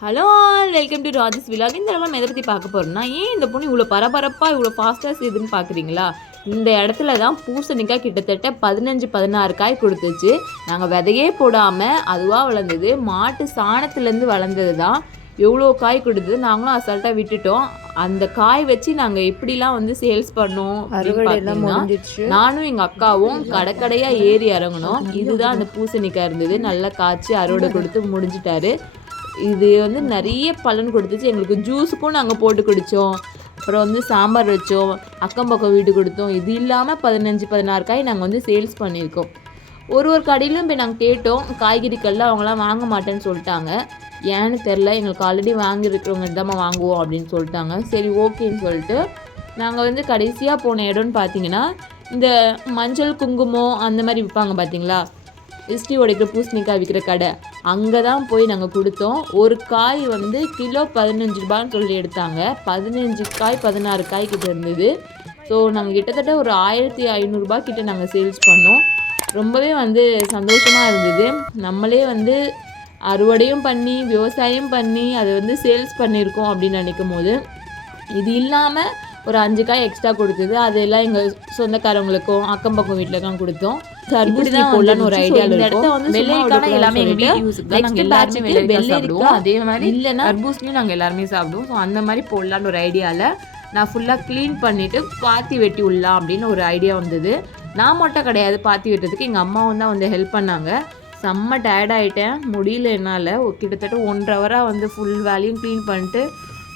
Hello all welcome to Raja's vlog. இந்த நம்ம எதை பற்றி பார்க்க போகிறோம்னா, ஏன் இந்த பொண்ணு இவ்வளோ பரபரப்பாக இவ்வளோ ஃபாஸ்ட்டாக செய்யுதுன்னு பார்க்குறீங்களா? இந்த இடத்துல தான் பூசணிக்காய் கிட்டத்தட்ட 15-16 காய் கொடுத்துச்சு. நாங்கள் விதையே போடாமல் அதுவாக வளர்ந்தது, மாட்டு சாணத்துலேருந்து வளர்ந்தது தான். எவ்வளோ காய் கொடுத்தது, நாங்களும் அசால்ட்டாக விட்டுட்டோம். அந்த காய் வச்சு நாங்கள் எப்படிலாம் வந்து சேல்ஸ் பண்ணோம் பார்த்தீங்கன்னா, நானும் எங்கள் அக்காவும் கடைக்கடையாக ஏறி இறங்கணும். இதுதான் அந்த பூசணிக்காய் இருந்தது, நல்லா காய்ச்சி அறுவடை கொடுத்து முடிஞ்சிட்டாரு. இது வந்து நிறைய பலன் கொடுத்துச்சு. எங்களுக்கு ஜூஸுக்கும் நாங்கள் போட்டு குடித்தோம், அப்புறம் வந்து சாம்பார் வச்சோம், அக்கம் பக்கம் வீடு கொடுத்தோம். இது இல்லாமல் 15-16 காய் நாங்கள் வந்து சேல்ஸ் பண்ணியிருக்கோம். ஒரு கடையிலும் போய் நாங்கள் கேட்டோம், காய்கறிக்கெல்லாம் அவங்களாம் வாங்க மாட்டேன்னு சொல்லிட்டாங்க. ஏன்னு தெரில, எங்களுக்கு ஆல்ரெடி வாங்கியிருக்கிறவங்க தான் வாங்குவோம் அப்படின்னு சொல்லிட்டாங்க. சரி ஓகேன்னு சொல்லிட்டு நாங்கள் வந்து கடைசியாக போன இடம்னு பார்த்தீங்கன்னா, இந்த மஞ்சள் குங்குமம் அந்த மாதிரி விற்பாங்க பார்த்தீங்களா, இஸ்டி உடைக்கிற பூசணிக்காய் விற்கிற கடை, அங்கே தான் போய் நாங்கள் கொடுத்தோம். ஒரு காய் வந்து கிலோ 15 ரூபான்னு சொல்லி எடுத்தாங்க. 15 காய் 16 காய் கிட்ட இருந்தது. ஸோ நாங்கள் கிட்டத்தட்ட ஒரு 1500 கிட்ட நாங்கள் சேல்ஸ் பண்ணோம். ரொம்பவே வந்து சந்தோஷமாக இருந்தது. நம்மளே வந்து அறுவடையும் பண்ணி விவசாயம் பண்ணி அதை வந்து சேல்ஸ் பண்ணியிருக்கோம் அப்படின்னு நினைக்கும் போது, இது இல்லாமல் ஒரு 5 காய் எக்ஸ்ட்ரா கொடுத்தது. அதெல்லாம் எங்கள் சொந்தக்காரவங்களுக்கும் அக்கம் பக்கம் வீட்டிலலாம் கொடுத்தோம். தர்பூசணி போடலான்னு ஒரு ஐடியாவில் இருக்கும். வெள்ளைக்கான எல்லாமே எங்கள் வீட்டு யூஸுக்கு தான், நாங்கள் எல்லாருமே வெள்ளைக்காய் சாப்பிடுவோம். அதே மாதிரி இல்லைன்னா தர்பூசணியும் நாங்கள் எல்லாருமே சாப்பிடுவோம். ஸோ அந்த மாதிரி போடலான்னு ஒரு ஐடியாவில் நான் ஃபுல்லாக க்ளீன் பண்ணிவிட்டு பாத்தி வெட்டி விடலாம் அப்படின்னு ஒரு ஐடியா வந்தது. நான் மட்டும் கிடையாது பாத்தி வெட்டுறதுக்கு, எங்கள் அம்மாவும் தான் வந்து ஹெல்ப் பண்ணாங்க. செம்ம டயர்ட் ஆகிட்டேன், முடியல என்னால். கிட்டத்தட்ட 1.5 ஹவராக வந்து ஃபுல் வேலையும் க்ளீன் பண்ணிட்டு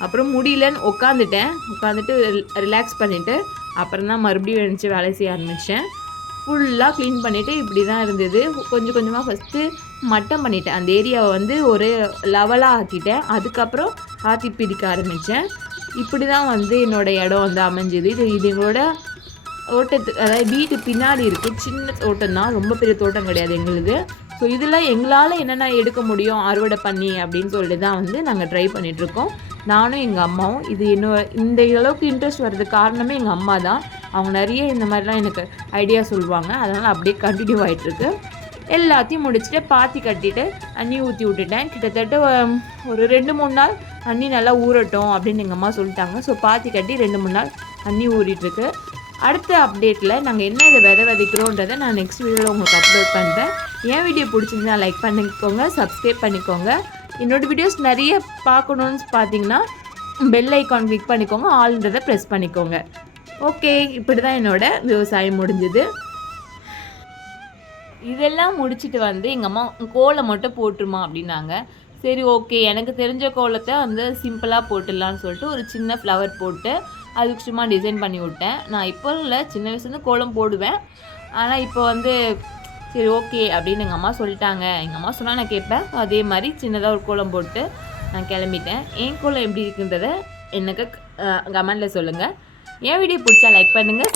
அப்புறம் முடியலன்னு உட்காந்துட்டு ரிலாக்ஸ் பண்ணிவிட்டு அப்புறம் தான் மறுபடியும் எழுந்துச்சி வேலை செய்ய ஆரம்பித்தேன். ஃபுல்லாக க்ளீன் பண்ணிவிட்டு இப்படி தான் இருந்தது. கொஞ்சம் கொஞ்சமாக ஃபஸ்ட்டு மட்டம் பண்ணிவிட்டேன், அந்த ஏரியாவை வந்து ஒரு லெவலாக ஆக்கிட்டேன். அதுக்கப்புறம் ஆற்றி பிரிக்க ஆரம்பித்தேன். இப்படி தான் வந்து என்னோடய இடம் வந்து அமைஞ்சுது. இது எங்களோட தோட்டத்துக்கு, அதாவது வீட்டு பின்னாடி இருக்குது, சின்ன தோட்டம் தான், ரொம்ப பெரிய தோட்டம் கிடையாது எங்களுக்கு. ஸோ இதில் எங்களால் என்னென்ன எடுக்க முடியும் அறுவடை பண்ணி அப்படின்னு சொல்லிட்டு தான் வந்து நாங்கள் ட்ரை பண்ணிகிட்ருக்கோம், நானும் எங்கள் அம்மாவும். இது இந்த அளவுக்கு இன்ட்ரெஸ்ட் வர்றதுக்கு காரணமே எங்கள் அம்மா தான். அவங்க நிறைய இந்த மாதிரிலாம் எனக்கு ஐடியா சொல்லுவாங்க. அதனால் அப்படியே கண்டினியூ ஆகிட்டுருக்கு. எல்லாத்தையும் முடிச்சுட்டு பாத்தி கட்டிட்டு தண்ணி ஊற்றி விட்டுட்டேன். கிட்டத்தட்ட ஒரு 2-3 நாள் தண்ணி நல்லா ஊறட்டும் அப்படின்னு எங்கள் அம்மா சொல்லிட்டாங்க. ஸோ பாத்தி கட்டி 2-3 நாள் தண்ணி ஊறிட்டுருக்கு. அடுத்த அப்டேட்டில் நாங்கள் என்ன இதை விதைக்கிறோன்றதை நான் நெக்ஸ்ட் வீடியோவில் உங்களுக்கு அப்லோட் பண்ணுறேன். என் வீடியோ பிடிச்சிருந்தா லைக் பண்ணிக்கோங்க, சப்ஸ்கிரைப் பண்ணிக்கோங்க. என்னோடய வீடியோஸ் நிறைய பார்க்கணுன்னு பார்த்தீங்கன்னா பெல் ஐக்கான் கிளிக் பண்ணிக்கோங்க, ஆல்ன்றதை ப்ரெஸ் பண்ணிக்கோங்க. ஓகே, இப்படி தான் என்னோடய விவசாயம் முடிஞ்சுது. இதெல்லாம் முடிச்சுட்டு வந்து எங்கள் அம்மா கோலம் மட்டும் போட்டுருமா அப்படின்னாங்க. சரி ஓகே, எனக்கு தெரிஞ்ச கோலத்தை வந்து சிம்பிளாக போட்டுடலான்னு சொல்லிட்டு ஒரு சின்ன ஃப்ளவர் போட்டு அதுக்கு சும்மா டிசைன் பண்ணி விட்டேன். நான் இப்போ இல்லை, சின்ன வயசுலேருந்து கோலம் போடுவேன். ஆனால் இப்போ வந்து சரி ஓகே அப்படின்னு எங்கள் அம்மா சொல்லிட்டாங்க. எங்கள் அம்மா சொன்னால் நான் கேட்பேன். அதே மாதிரி சின்னதாக ஒரு கோலம் போட்டு நான் கிளம்பிட்டேன். என் கோலம் எப்படி இருக்குன்றதை எனக்கு கமெண்டில் சொல்லுங்கள். என் வீடியோ பிடிச்சா லைக் பண்ணுங்கள்,